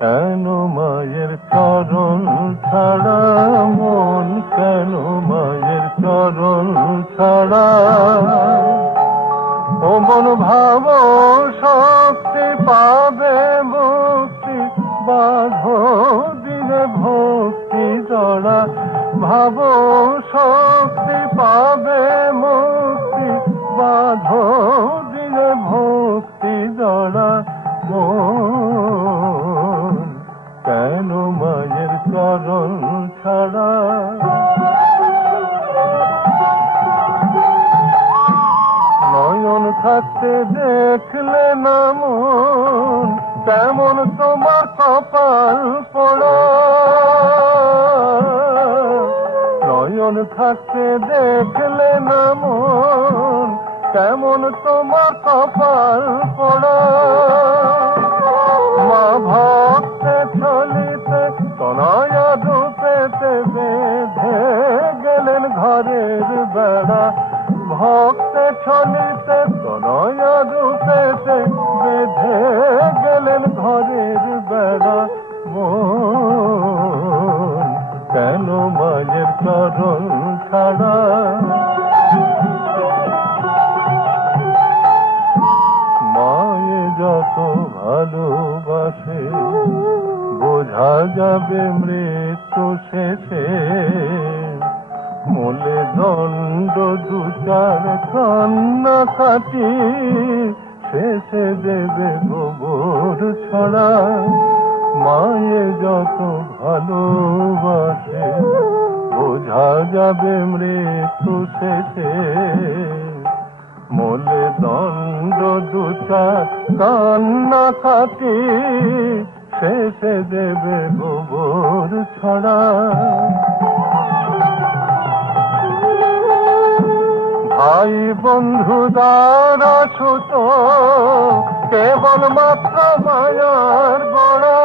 কেন মায়ের চরণ ছাড়া মন, কেন মায়ের চরণ ছাড়া? ও মন ভাব শক্তি পাবে মুক্তি, বাঁধো দিলে ভক্তি জড়া। ভাব শক্তি পাবে মুক্তি, বাঁধো দিলে ভক্তি জড়া। মন কেন মায়ের চরণ ছাড়া? নয়ন থাকতে দেখলে না মন, কেমন তোমার কপাল পোড়া। নয়ন থাকতে দেখলে না মন, কেমন তোমার কপাল পোড়া। মা ভক্তে চলিতে তনয়া রূপেতে বেঁধে গেলেন ঘরের বেড়া। ভক্তে চলিতে তনয়া রূপেতে বেঁধে গেলেন ঘরের বেড়া। মন কেন মায়ের চরণ ছাড়া? মায়ে যত ভালোবাসে বোঝা যাবে মৃত্যু শেষে। মূলে দণ্ড দু চার কান্না কাটি, শেষে দেবে গোবর ছড়া। মায়ে যত ভালোবাসে বোঝা যাবে মৃত্যু শেষে। মূলে দণ্ড দু চার কান্না কাটি, শেষে দেবে গোবর ছড়া। ভাই বন্ধু দ্বারা সুত কেবল মাত্র মায়ার গোড়া।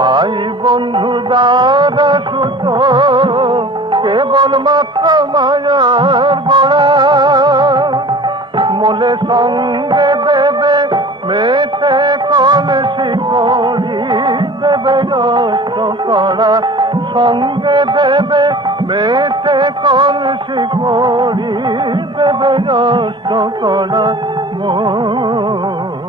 ভাই বন্ধু দ্বারা সুত কেবল মাত্র মায়ার গোড়া। মূলে সঙ্গে দেবে মেটে কোন শিকড়ি, দেবে যষ্ট করা। সঙ্গে দেবে মেটে কোন শিকড়ি, দেবে যষ্ট করা। মন